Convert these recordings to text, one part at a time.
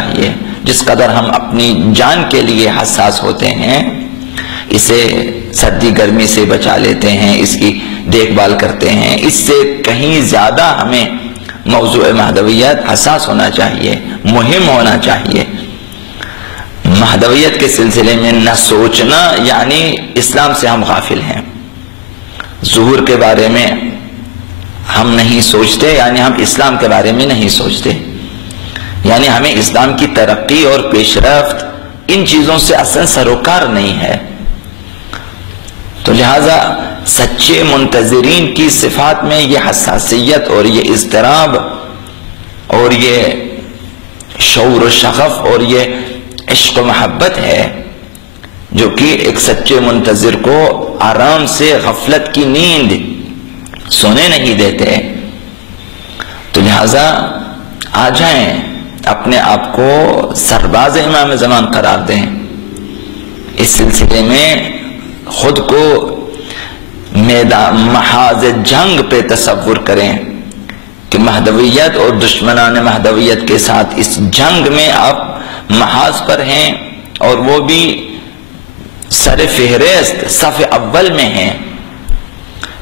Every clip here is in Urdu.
چاہیے. جس قدر ہم اپنی جان کے لیے حساس ہوتے ہیں، اسے سردی گرمی سے بچا لیتے ہیں، اس کی دیکھ بھال کرتے ہیں، اس سے کہیں زیادہ ہمیں موضوع مہدویت حساس ہونا چاہیے، مہم ہونا چاہیے. مہدویت کے سلسلے میں نہ سوچنا یعنی اسلام سے ہم غافل ہیں. ظہور کے بارے میں ہم نہیں سوچتے یعنی ہم اسلام کے بارے میں نہیں سوچتے، یعنی ہمیں اسلام کی ترقی اور پیش رفت ان چیزوں سے اصلا سروکار نہیں ہے. تو لہذا سچے منتظرین کی صفات میں یہ حساسیت اور یہ اضطراب اور یہ شعور و شغف اور یہ عشق و محبت ہے جو کہ ایک سچے منتظر کو آرام سے غفلت کی نیند سونے نہیں دیتے. تو لہذا آ جائیں، اپنے آپ کو سرباز امام زمان قرار دیں. اس سلسلے میں خود کو محاذ جنگ پہ تصور کریں کہ مہدویت اور دشمنان مہدویت کے ساتھ اس جنگ میں آپ محاذ پر ہیں اور وہ بھی سر فہرست صف اول میں ہیں.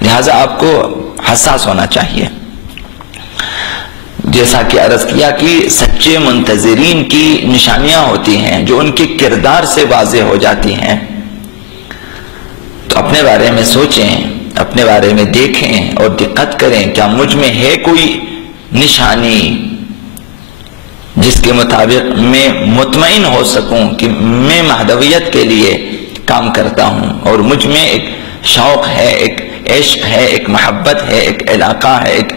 لہذا آپ کو حساس ہونا چاہیے. جیسا کہ عرض کیا کہ سچے منتظرین کی نشانیاں ہوتی ہیں جو ان کے کردار سے واضح ہو جاتی ہیں. تو اپنے بارے میں سوچیں، اپنے بارے میں دیکھیں اور دقت کریں، کیا مجھ میں ہے کوئی نشانی جس کے مطابق میں مطمئن ہو سکوں کہ میں مہدویت کے لیے کام کرتا ہوں اور مجھ میں ایک شوق ہے، ایک عشق ہے، ایک محبت ہے، ایک علاقہ ہے، ایک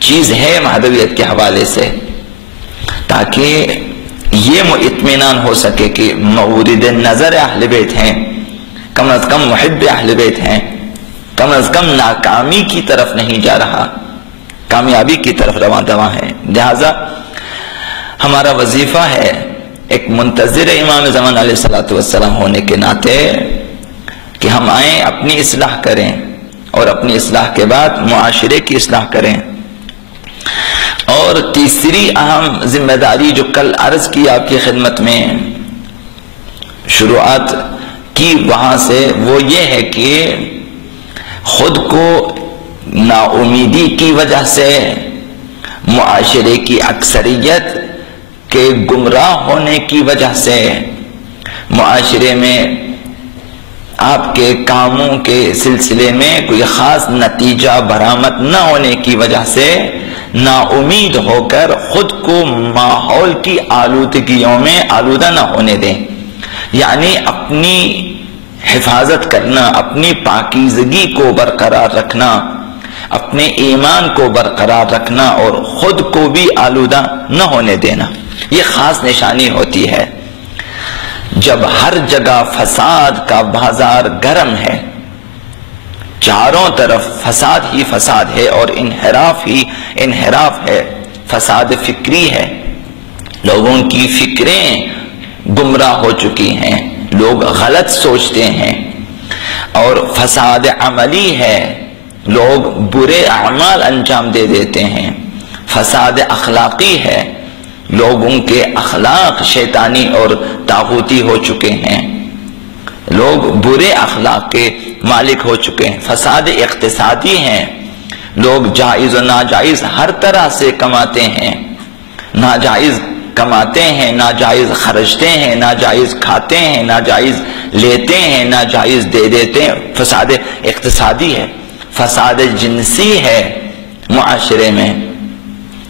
چیز ہے مہدویت کے حوالے سے، تاکہ یہ اطمینان ہو سکے کہ مورد نظر اہل بیت ہیں، کم از کم محب اہل بیت ہیں، کم از کم ناکامی کی طرف نہیں جا رہا، کامیابی کی طرف رواں دواں ہے. لہذا ہمارا وظیفہ ہے ایک منتظر امام زمان علیہ السلام ہونے کے ناطے کہ ہم آئیں، اپنی اصلاح کریں اور اپنی اصلاح کے بعد معاشرے کی اصلاح کریں. اور تیسری اہم ذمہ داری جو کل عرض کی آپ کی خدمت میں شروعات کی وہاں سے، وہ یہ ہے کہ خود کو نا امیدی کی وجہ سے، معاشرے کی اکثریت کے گمراہ ہونے کی وجہ سے، معاشرے میں آپ کے کاموں کے سلسلے میں کوئی خاص نتیجہ برآمد نہ ہونے کی وجہ سے نا امید ہو کر خود کو ماحول کی آلودگیوں میں آلودہ نہ ہونے دیں. یعنی اپنی حفاظت کرنا، اپنی پاکیزگی کو برقرار رکھنا، اپنے ایمان کو برقرار رکھنا اور خود کو بھی آلودہ نہ ہونے دینا، یہ خاص نشانی ہوتی ہے. جب ہر جگہ فساد کا بازار گرم ہے، چاروں طرف فساد ہی فساد ہے اور انحراف ہی انحراف ہے، فساد فکری ہے، لوگوں کی فکریں گمراہ ہو چکی ہیں، لوگ غلط سوچتے ہیں، اور فساد عملی ہے، لوگ برے اعمال انجام دے دیتے ہیں، فساد اخلاقی ہے، لوگوں کے اخلاق شیطانی اور طاغوتی ہو چکے ہیں، لوگ برے اخلاق کے مالک ہو چکے ہیں، فساد اقتصادی ہیں، لوگ جائز و ناجائز ہر طرح سے کماتے ہیں، ناجائز کماتے ہیں، ناجائز خرچتے ہیں، ناجائز کھاتے ہیں، ناجائز لیتے ہیں، ناجائز دے دیتے ہیں، فساد اقتصادی ہے، فساد جنسی ہے معاشرے میں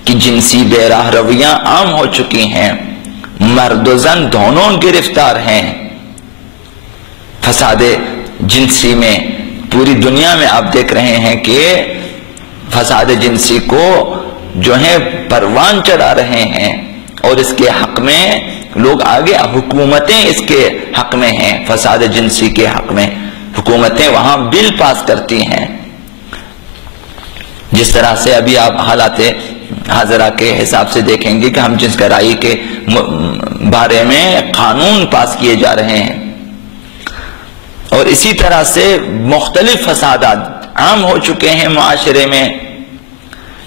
کہ جنسی بے راہ رویاں عام ہو چکی ہیں، مرد و زن دونوں گرفتار ہیں فساد جنسی میں. پوری دنیا میں آپ دیکھ رہے ہیں کہ فساد جنسی کو جو ہے پروان چڑھا رہے ہیں اور اس کے حق میں لوگ آگے، حکومتیں اس کے حق میں ہیں، فساد جنسی کے حق میں حکومتیں وہاں بل پاس کرتی ہیں. جس طرح سے ابھی آپ حالات حاضرہ کے حساب سے دیکھیں گے کہ ہم جنس گرائی کے بارے میں قانون پاس کیے جا رہے ہیں، اور اسی طرح سے مختلف فسادات عام ہو چکے ہیں معاشرے میں.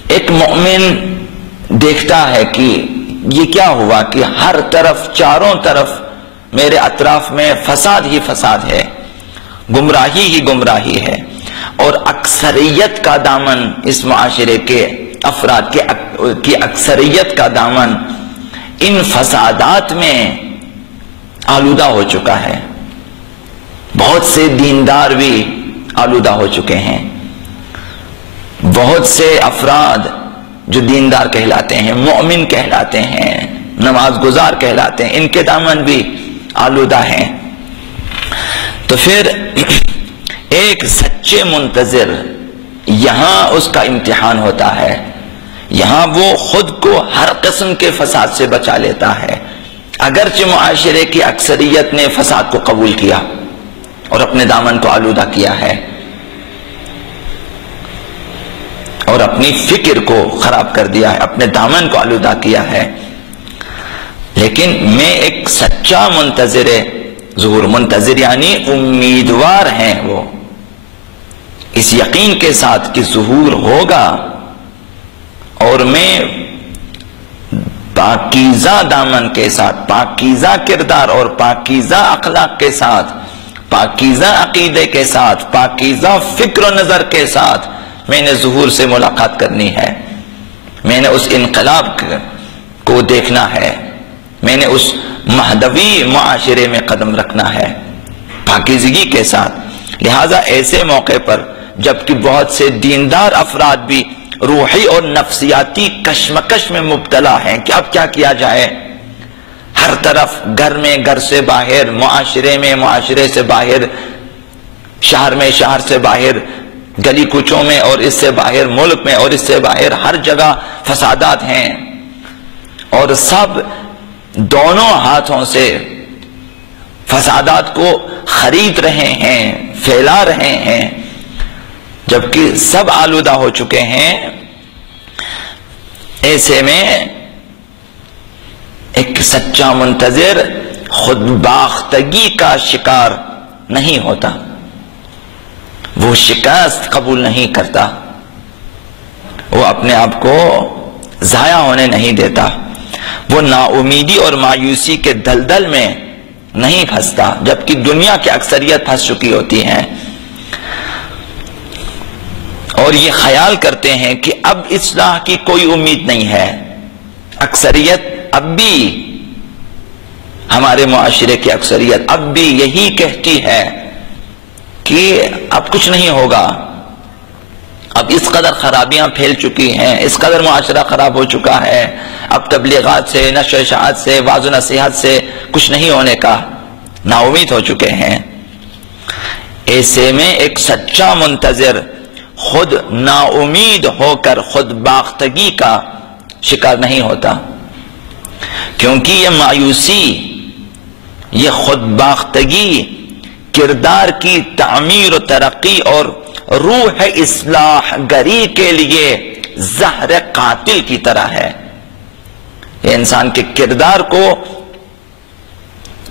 ایک مومن دیکھتا ہے کہ یہ کیا ہوا کہ ہر طرف چاروں طرف میرے اطراف میں فساد ہی فساد ہے، گمراہی ہی گمراہی ہے، اور اکثریت کا دامن اس معاشرے کے افراد کی اکثریت کا دامن ان فسادات میں آلودہ ہو چکا ہے۔ بہت سے دیندار بھی آلودہ ہو چکے ہیں، بہت سے افراد جو دیندار کہلاتے ہیں، مومن کہلاتے ہیں، نماز گزار کہلاتے ہیں، ان کے دامن بھی آلودہ ہیں۔ تو پھر ایک سچے منتظر یہاں اس کا امتحان ہوتا ہے، یہاں وہ خود کو ہر قسم کے فساد سے بچا لیتا ہے، اگرچہ معاشرے کی اکثریت نے فساد کو قبول کیا اور اپنے دامن کو آلودہ کیا ہے اور اپنی فکر کو خراب کر دیا ہے، اپنے دامن کو آلودہ کیا ہے، لیکن میں ایک سچا منتظر ظہور، منتظر یعنی امیدوار ہیں وہ، اس یقین کے ساتھ کہ ظہور ہوگا، اور میں پاکیزہ دامن کے ساتھ، پاکیزہ کردار اور پاکیزہ اخلاق کے ساتھ، پاکیزہ عقیدے کے ساتھ، پاکیزہ فکر و نظر کے ساتھ میں نے ظہور سے ملاقات کرنی ہے، میں نے اس انقلاب کو دیکھنا ہے، میں نے اس مہدوی معاشرے میں قدم رکھنا ہے پاکیزگی کے ساتھ۔ لہٰذا ایسے موقع پر جبکہ بہت سے دیندار افراد بھی روحی اور نفسیاتی کشمکش میں مبتلا ہیں کہ اب کیا کیا جائے، ہر طرف گھر میں، گھر سے باہر، معاشرے میں، معاشرے سے باہر، شہر میں، شہر سے باہر، گلی کوچوں میں، اور اس سے باہر ملک میں، اور اس سے باہر ہر جگہ فسادات ہیں، اور سب دونوں ہاتھوں سے فسادات کو خرید رہے ہیں، پھیلا رہے ہیں، جبکہ سب آلودہ ہو چکے ہیں۔ ایسے میں ایک سچا منتظر خود باختگی کا شکار نہیں ہوتا، وہ شکست قبول نہیں کرتا، وہ اپنے آپ کو ضائع ہونے نہیں دیتا، وہ نا امیدی اور مایوسی کے دلدل میں نہیں پھنستا، جبکہ دنیا کی اکثریت پھنس چکی ہوتی ہے اور یہ خیال کرتے ہیں کہ اب اصلاح کی کوئی امید نہیں ہے۔ اکثریت اب بھی، ہمارے معاشرے کی اکثریت اب بھی یہی کہتی ہے کہ اب کچھ نہیں ہوگا، اب اس قدر خرابیاں پھیل چکی ہیں، اس قدر معاشرہ خراب ہو چکا ہے، اب تبلیغات سے، نشر و اشاعت سے، وعظ و نصیحت سے کچھ نہیں ہونے کا، نا امید ہو چکے ہیں۔ ایسے میں ایک سچا منتظر خود نا امید ہو کر خود باختگی کا شکار نہیں ہوتا، کیونکہ یہ مایوسی، یہ خود باختگی کردار کی تعمیر و ترقی اور روح اصلاح گری کے لیے زہر قاتل کی طرح ہے۔ یہ انسان کے کردار کو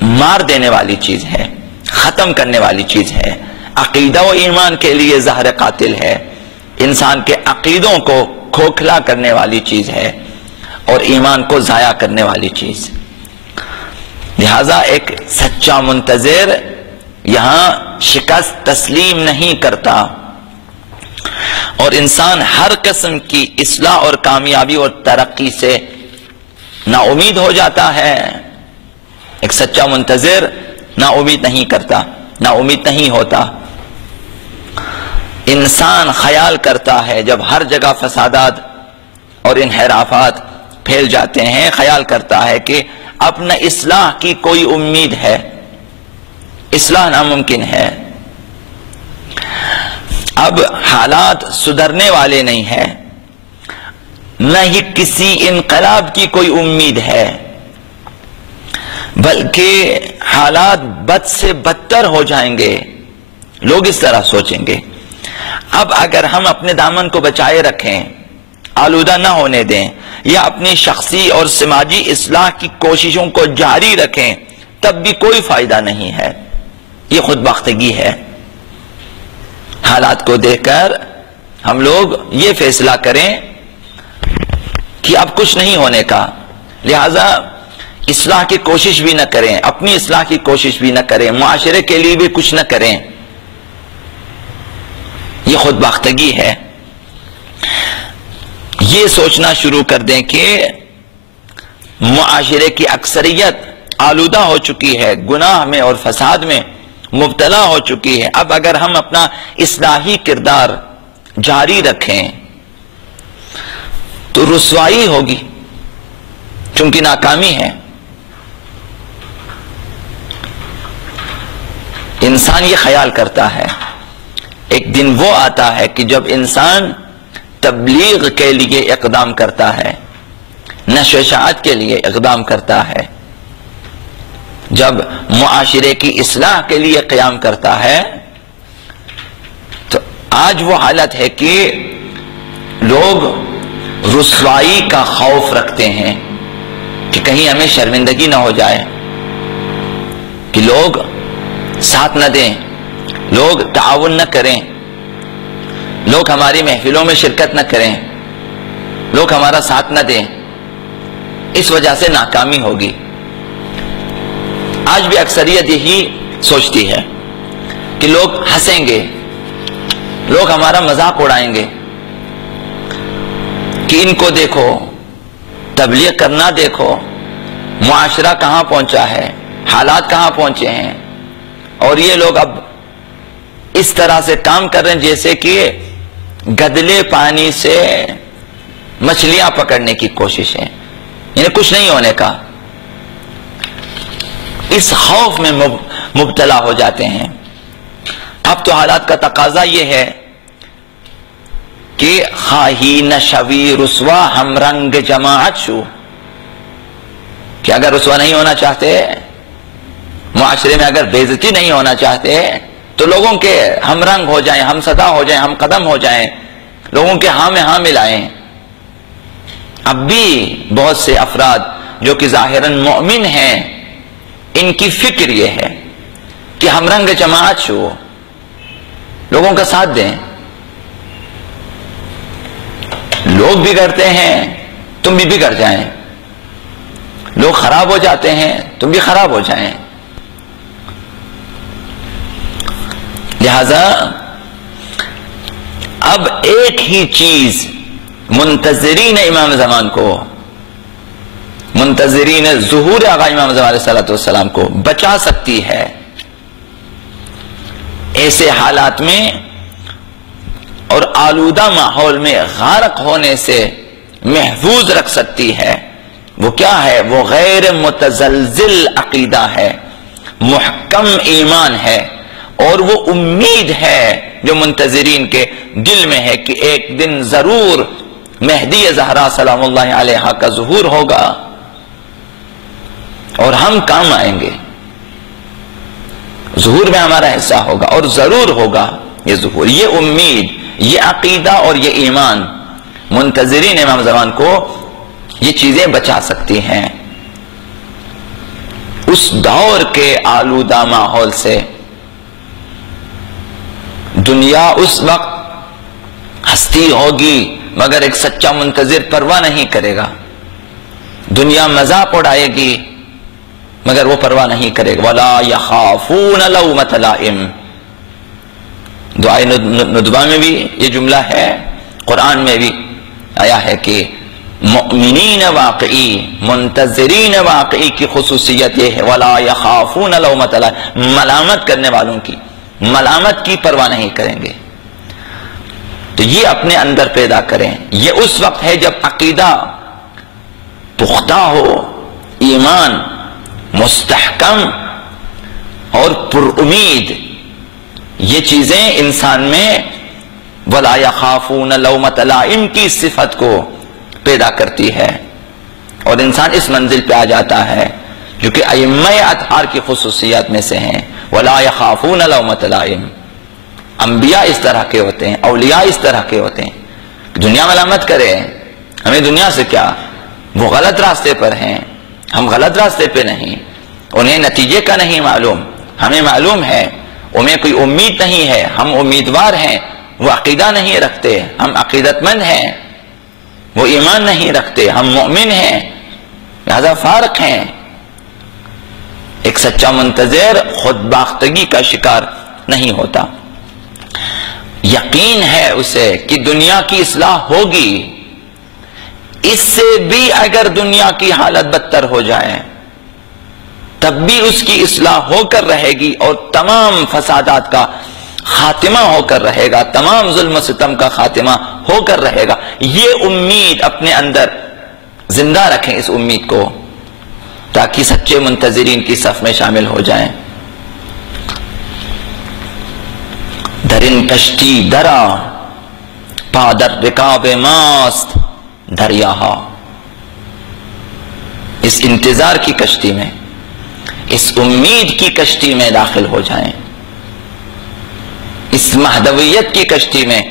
مار دینے والی چیز ہے، ختم کرنے والی چیز ہے، عقیدہ و ایمان کے لیے زہر قاتل ہے، انسان کے عقیدوں کو کھوکھلا کرنے والی چیز ہے اور ایمان کو ضائع کرنے والی چیز۔ لہذا ایک سچا منتظر یہاں شکست تسلیم نہیں کرتا، اور انسان ہر قسم کی اصلاح اور کامیابی اور ترقی سے نا امید ہو جاتا ہے۔ ایک سچا منتظر نا امید نہیں کرتا، نا امید نہیں ہوتا۔ انسان خیال کرتا ہے جب ہر جگہ فسادات اور انحرافات پھیل جاتے ہیں، خیال کرتا ہے کہ اب نہ اصلاح کی کوئی امید ہے، اصلاح ناممکن ہے، اب حالات سدھرنے والے نہیں ہیں، نہ ہی کسی انقلاب کی کوئی امید ہے، بلکہ حالات بد سے بدتر ہو جائیں گے۔ لوگ اس طرح سوچیں گے۔ اب اگر ہم اپنے دامن کو بچائے رکھیں، آلودہ نہ ہونے دیں، یا اپنی شخصی اور سماجی اصلاح کی کوششوں کو جاری رکھیں، تب بھی کوئی فائدہ نہیں ہے۔ یہ خود باختگی ہے۔ حالات کو دیکھ کر ہم لوگ یہ فیصلہ کریں کہ اب کچھ نہیں ہونے کا، لہذا اصلاح کی کوشش بھی نہ کریں، اپنی اصلاح کی کوشش بھی نہ کریں، معاشرے کے لیے بھی کچھ نہ کریں، یہ خود باختگی ہے۔ یہ سوچنا شروع کر دیں کہ معاشرے کی اکثریت آلودہ ہو چکی ہے، گناہ میں اور فساد میں مبتلا ہو چکی ہے۔ اب اگر ہم اپنا اصلاحی کردار جاری رکھیں تو رسوائی ہوگی، چونکہ ناکامی ہے۔ انسان یہ خیال کرتا ہے ایک دن وہ آتا ہے کہ جب انسان تبلیغ کے لیے اقدام کرتا ہے، نشر و اشاعت کے لیے اقدام کرتا ہے، جب معاشرے کی اصلاح کے لیے قیام کرتا ہے، تو آج وہ حالت ہے کہ لوگ رسوائی کا خوف رکھتے ہیں کہ کہیں ہمیں شرمندگی نہ ہو جائے، کہ لوگ ساتھ نہ دیں، لوگ تعاون نہ کریں، لوگ ہماری محفلوں میں شرکت نہ کریں، لوگ ہمارا ساتھ نہ دیں، اس وجہ سے ناکامی ہوگی۔ آج بھی اکثریت یہی سوچتی ہے کہ لوگ ہنسیں گے، لوگ ہمارا مذاق اڑائیں گے، کہ ان کو دیکھو، تبلیغ کرنا دیکھو، معاشرہ کہاں پہنچا ہے، حالات کہاں پہنچے ہیں، اور یہ لوگ اب اس طرح سے کام کر رہے ہیں جیسے کہ گدلے پانی سے مچھلیاں پکڑنے کی کوشش ہے، یعنی کچھ نہیں ہونے کا۔ اس خوف میں مبتلا ہو جاتے ہیں۔ اب تو حالات کا تقاضا یہ ہے کہ خواہی نشوی رسوا ہم رنگ جماعت شو، کہ اگر رسوا نہیں ہونا چاہتے، معاشرے میں اگر بے عزتی نہیں ہونا چاہتے، تو لوگوں کے ہم رنگ ہو جائیں، ہم صدا ہو جائیں، ہم قدم ہو جائیں، لوگوں کے ہاں میں ہاں ملائیں۔ اب بھی بہت سے افراد جو کہ ظاہراً مؤمن ہیں، ان کی فکر یہ ہے کہ ہم رنگ جماعت شو، لوگوں کا ساتھ دیں۔ لوگ بگڑتے ہیں، تم بھی بگڑ جائیں، لوگ خراب ہو جاتے ہیں، تم بھی خراب ہو جائیں۔ لہذا اب ایک ہی چیز منتظرین امام زمان کو، منتظرین ظہور آقا امام زمان علیہ السلام کو بچا سکتی ہے، ایسے حالات میں اور آلودہ ماحول میں غارق ہونے سے محفوظ رکھ سکتی ہے، وہ کیا ہے؟ وہ غیر متزلزل عقیدہ ہے، محکم ایمان ہے، اور وہ امید ہے جو منتظرین کے دل میں ہے کہ ایک دن ضرور مہدی زہرا سلام اللہ علیہا کا ظہور ہوگا اور ہم کام آئیں گے، ظہور میں ہمارا حصہ ہوگا اور ضرور ہوگا یہ ظہور۔ یہ امید، یہ عقیدہ اور یہ ایمان منتظرین امام زمان کو یہ چیزیں بچا سکتی ہیں اس دور کے آلودہ ماحول سے۔ دنیا اس وقت ہستی ہوگی مگر ایک سچا منتظر پرواہ نہیں کرے گا، دنیا مذاق اڑائے گی مگر وہ پرواہ نہیں کرے گا۔ وَلَا يَخَافُونَ لَوْمَةَ لَائِمٍ، دعائے ندبہ میں بھی یہ جملہ ہے، قرآن میں بھی آیا ہے کہ مؤمنین واقعی، منتظرین واقعی کی خصوصیت یہ ہے وَلَا يَخَافُونَ لَوْمَةَ لَائِمٍ، ملامت کرنے والوں کی، ملامت کی پرواہ نہیں کریں گے۔ تو یہ اپنے اندر پیدا کریں۔ یہ اس وقت ہے جب عقیدہ پختہ ہو، ایمان مستحکم اور پر امید، یہ چیزیں انسان میں وَلَا يَخَافُونَ لَوْمَةَ لَائِمٍ کی صفت کو پیدا کرتی ہے، اور انسان اس منزل پہ آ جاتا ہے جو کہ ائمہ اطہار کی خصوصیات میں سے ہیں۔ وَلَا يَخَافُونَ لَوْمَةَ لَائِمٍ، انبیاء اس طرح کے ہوتے ہیں، اولیاء اس طرح کے ہوتے ہیں۔ دنیا ملامت کرے، ہمیں دنیا سے کیا، وہ غلط راستے پر ہیں، ہم غلط راستے پہ نہیں، انہیں نتیجے کا نہیں معلوم، ہمیں معلوم ہے، انہیں کوئی امید نہیں ہے، ہم امیدوار ہیں، وہ عقیدہ نہیں رکھتے، ہم عقیدت مند ہیں، وہ ایمان نہیں رکھتے، ہم مؤمن ہیں، لہذا فارق ہیں. ایک سچا منتظر خود باختگی کا شکار نہیں ہوتا. یقین ہے اسے کہ دنیا کی اصلاح ہوگی، اس سے بھی اگر دنیا کی حالت بدتر ہو جائے تب بھی اس کی اصلاح ہو کر رہے گی اور تمام فسادات کا خاتمہ ہو کر رہے گا، تمام ظلم و ستم کا خاتمہ ہو کر رہے گا. یہ امید اپنے اندر زندہ رکھیں، اس امید کو، تاکہ سچے منتظرین کی صف میں شامل ہو جائیں. درن کشتی درا پادر رکاب ماست دریاہا. اس انتظار کی کشتی میں، اس امید کی کشتی میں داخل ہو جائیں، اس مہدویت کی کشتی میں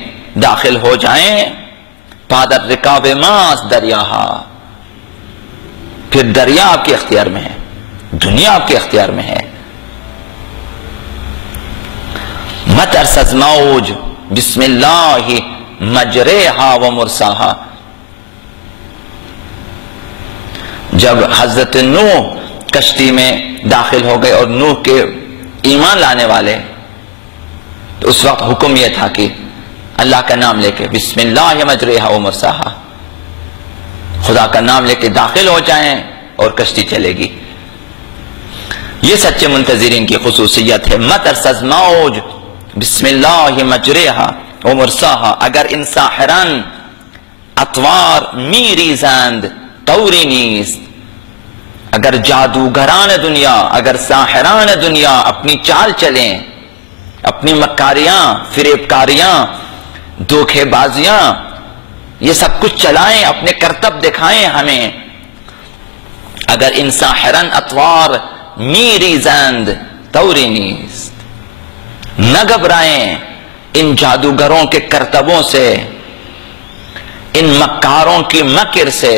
داخل ہو جائیں. پادر رکاب ماست دریاہا. پھر دریا آپ کے اختیار میں ہے، دنیا آپ کے اختیار میں ہے. مت ارسز موج بسم اللہ مجریہا و مرساہا. جب حضرت نوح کشتی میں داخل ہو گئے اور نوح کے ایمان لانے والے، تو اس وقت حکم یہ تھا کہ اللہ کا نام لے کے بسم اللہ مجریہا و مرساہا، خدا کا نام لے کے داخل ہو جائیں اور کشتی چلے گی. یہ سچے منتظرین کی خصوصیت ہے. مت ارسز موج بسم اللہ مجریہا و مرساہا. اگر ان ساحران اطوار میری زند طوری نیست، اگر جادوگران دنیا، اگر ساحران دنیا اپنی چال چلیں، اپنی مکاریاں، فریبکاریاں، دھوکے بازیاں، یہ سب کچھ چلائیں، اپنے کرتب دکھائیں ہمیں، اگر ان ساحران اطوار میری زند طوری نیست، نہ گھبرائیں ان جادوگروں کے کرتبوں سے، ان مکاروں کی مکر سے،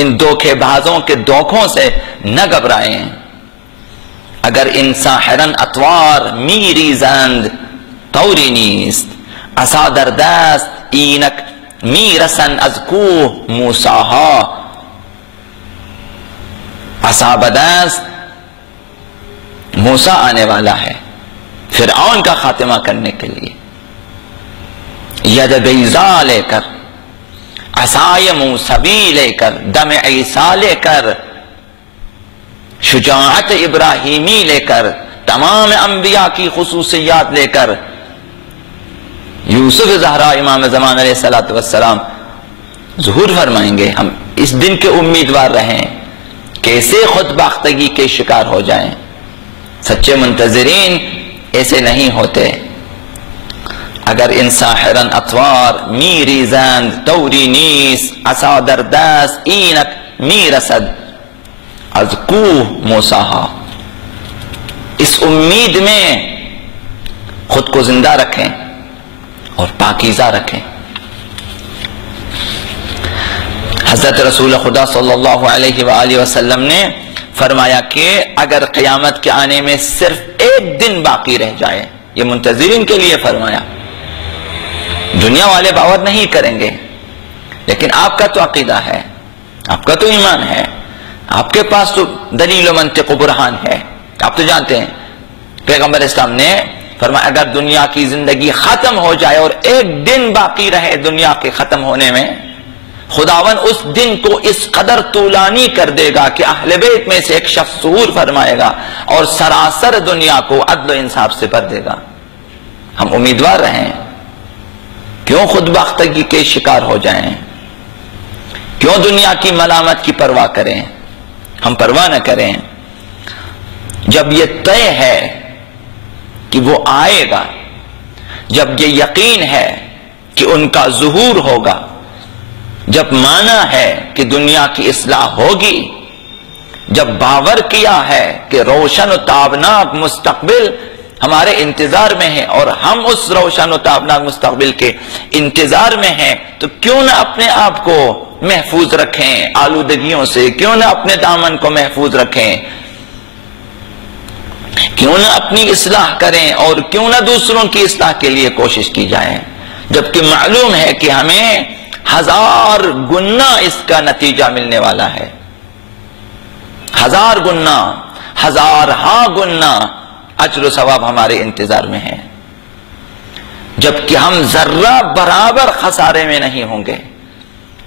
ان دھوکے بازوں کے دھوکوں سے نہ گھبرائیں. اگر ان ساحران اطوار میری زند طوری نیست عصا در دست اینک میرسن از کوه موسیٰ. عصا بدست موسیٰ آنے والا ہے فرعون کا خاتمہ کرنے کے لیے. ید بیضا لے کر، عصای موسوی لے کر، دم عیسیٰ لے کر، شجاعت ابراہیمی لے کر، تمام انبیاء کی خصوصیات لے کر یوسف زہرا امام زمان علیہ السلام ظہور فرمائیں گے. ہم اس دن کے امیدوار رہیں، کیسے خود باختگی کے شکار ہو جائیں. سچے منتظرین ایسے نہیں ہوتے. اگر ان ساحران اطوار میری زند طوری نیست عصا در دست اینک میرسد از کوه موسیٰ. اس امید میں خود کو زندہ رکھیں اور پاکیزہ رکھیں. حضرت رسول خدا صلی اللہ علیہ وآلہ وسلم نے فرمایا کہ اگر قیامت کے آنے میں صرف ایک دن باقی رہ جائے، یہ منتظرین کے لیے فرمایا، دنیا والے باور نہیں کریں گے، لیکن آپ کا تو عقیدہ ہے، آپ کا تو ایمان ہے، آپ کے پاس تو دلیل و منطق و برہان ہے، آپ تو جانتے ہیں. پیغمبر اسلام نے فرمایا اگر دنیا کی زندگی ختم ہو جائے اور ایک دن باقی رہے دنیا کے ختم ہونے میں، خداون اس دن کو اس قدر طولانی کر دے گا کہ اہل بیت میں سے ایک شخص ظہور فرمائے گا اور سراسر دنیا کو عدل و انصاف سے بھر دے گا. ہم امیدوار رہیں، کیوں خود باختگی کے شکار ہو جائیں، کیوں دنیا کی ملامت کی پرواہ کریں. ہم پرواہ نہ کریں. جب یہ طے ہے کہ وہ آئے گا، جب یہ یقین ہے کہ ان کا ظہور ہوگا، جب مانا ہے کہ دنیا کی اصلاح ہوگی، جب باور کیا ہے کہ روشن و تابناک مستقبل ہمارے انتظار میں ہے اور ہم اس روشن و تابناک مستقبل کے انتظار میں ہیں، تو کیوں نہ اپنے آپ کو محفوظ رکھیں آلودگیوں سے، کیوں نہ اپنے دامن کو محفوظ رکھیں، کیوں نہ اپنی اصلاح کریں اور کیوں نہ دوسروں کی اصلاح کے لیے کوشش کی جائے، جبکہ معلوم ہے کہ ہمیں 1000 گنا اس کا نتیجہ ملنے والا ہے. 1000 گنا، 1000 گنا اجر و ثواب ہمارے انتظار میں ہے، جبکہ ہم ذرہ برابر خسارے میں نہیں ہوں گے۔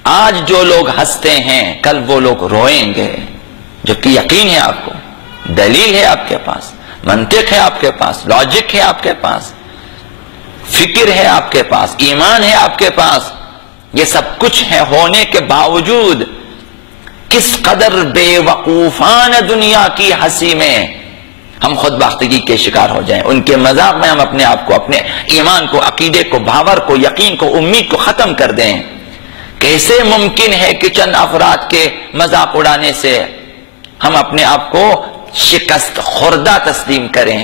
آج جو لوگ ہنستے ہیں کل وہ لوگ روئیں گے، جبکہ یقین ہے آپ کو، دلیل ہے آپ کے پاس، منطق ہے آپ کے پاس، لاجک ہے آپ کے پاس، فکر ہے آپ کے پاس، ایمان ہے آپ کے پاس، یہ سب کچھ ہے ہونے کے باوجود کس قدر بے وقوفان دنیا کی ہنسی میں ہم خود باختگی کے شکار ہو جائیں، ان کے مذاق میں ہم اپنے آپ کو، اپنے ایمان کو، عقیدے کو، باور کو، یقین کو، امید کو ختم کر دیں۔ کیسے ممکن ہے کہ چند افراد کے مذاق اڑانے سے ہم اپنے آپ کو شکست خوردہ تسلیم کریں؟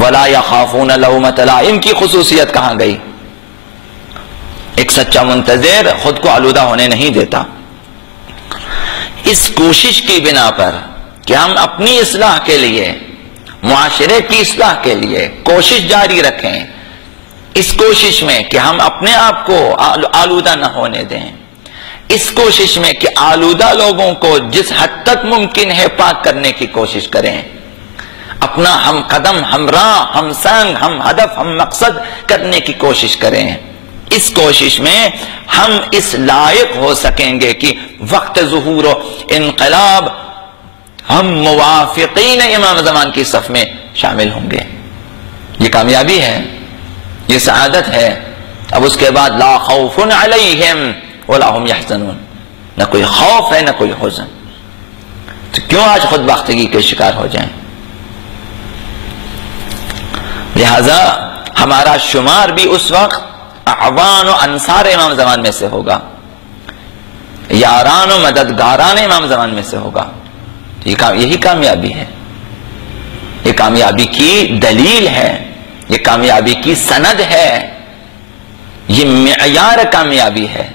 وَلَا يَخَافُونَ لَوْمَةَ لَائِمٍ کی خصوصیت کہاں گئی؟ ایک سچا منتظر خود کو آلودہ ہونے نہیں دیتا۔ اس کوشش کی بنا پر کہ ہم اپنی اصلاح کے لیے، معاشرے کی اصلاح کے لیے کوشش جاری رکھیں، اس کوشش میں کہ ہم اپنے آپ کو آلودہ نہ ہونے دیں، اس کوشش میں کہ آلودہ لوگوں کو جس حد تک ممکن ہے پاک کرنے کی کوشش کریں، اپنا ہم قدم، ہم راہ، ہم سنگ، ہم ہدف، ہم مقصد کرنے کی کوشش کریں۔ اس کوشش میں ہم اس لائق ہو سکیں گے کہ وقت ظہور و انقلاب ہم موافقین امام زمان کی صف میں شامل ہوں گے۔ یہ کامیابی ہے، یہ سعادت ہے۔ اب اس کے بعد لا خوف علیہم ولا هم يحزنون، نہ کوئی خوف ہے نہ کوئی حزن۔ تو کیوں آج خود باختگی کے شکار ہو جائیں؟ لہذا ہمارا شمار بھی اس وقت اعوان و انصار امام زمان میں سے ہوگا، یاران و مددگاران امام زمان میں سے ہوگا۔ یہی کامیابی ہے، یہ کامیابی کی دلیل ہے، یہ کامیابی کی سند ہے، یہ معیار کامیابی ہے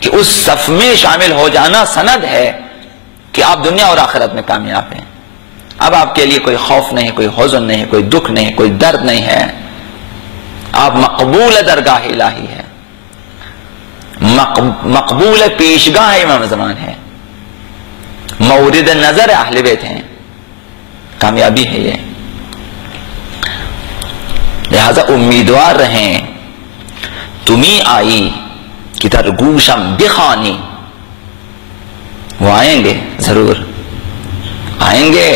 کہ اس صف میں شامل ہو جانا سند ہے کہ آپ دنیا اور آخرت میں کامیاب ہیں۔ اب آپ کے لیے کوئی خوف نہیں، کوئی حزن نہیں، کوئی دکھ نہیں، کوئی درد نہیں ہے، آپ مقبول درگاہ الہی ہے، مقبول پیشگاہ امام زمان ہے، مورد نظر اہل بیت ہیں۔ کامیابی ہے یہ، لہذا امیدوار رہیں۔ تمہیں آئی کہ در گوشم بخوانی، وہ آئیں گے، ضرور آئیں گے۔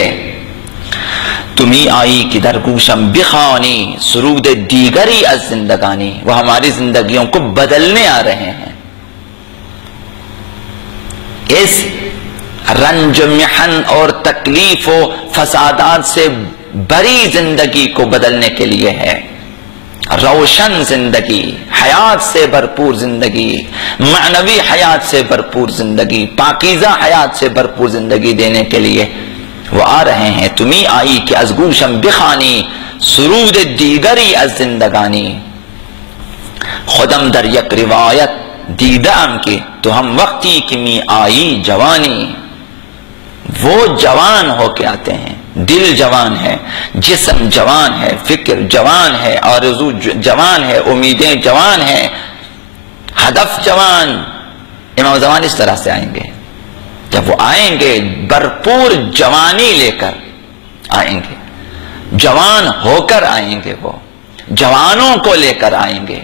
تمہیں آئی کہ در گوشم بخوانی، سرود دیگری از زندگانی، وہ ہماری زندگیوں کو بدلنے آ رہے ہیں۔ اس رنج محن اور تکلیف و فسادات سے بری زندگی کو بدلنے کے لیے ہے، روشن زندگی، حیات سے بھرپور زندگی، معنوی حیات سے بھرپور زندگی، پاکیزہ حیات سے بھرپور زندگی دینے کے لیے وہ آ رہے ہیں۔ تمہیں آئی کہ از گوشم بخانی، سرود دیگری از زندگانی، خودم در یک روایت دیدم کی تو ہم وقتی کی می آئی جوانی۔ وہ جوان ہو کے آتے ہیں، دل جوان ہے، جسم جوان ہے، فکر جوان ہے، آرزو جوان ہے، امیدیں جوان ہیں، ہدف جوان۔ امام زمان اس طرح سے آئیں گے، جب وہ آئیں گے بھرپور جوانی لے کر آئیں گے، جوان ہو کر آئیں گے، وہ جوانوں کو لے کر آئیں گے۔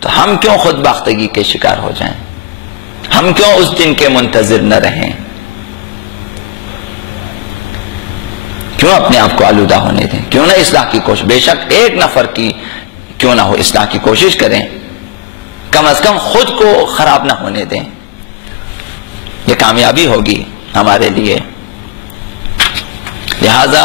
تو ہم کیوں خود باختگی کے شکار ہو جائیں؟ ہم کیوں اس دن کے منتظر نہ رہیں؟ کیوں اپنے آپ کو آلودہ ہونے دیں؟ کیوں نہ اصلاح کی کوشش، بے شک ایک نفر کی کیوں نہ ہو اصلاح کی کوشش کریں، کم از کم خود کو خراب نہ ہونے دیں۔ یہ کامیابی ہوگی ہمارے لیے۔ لہذا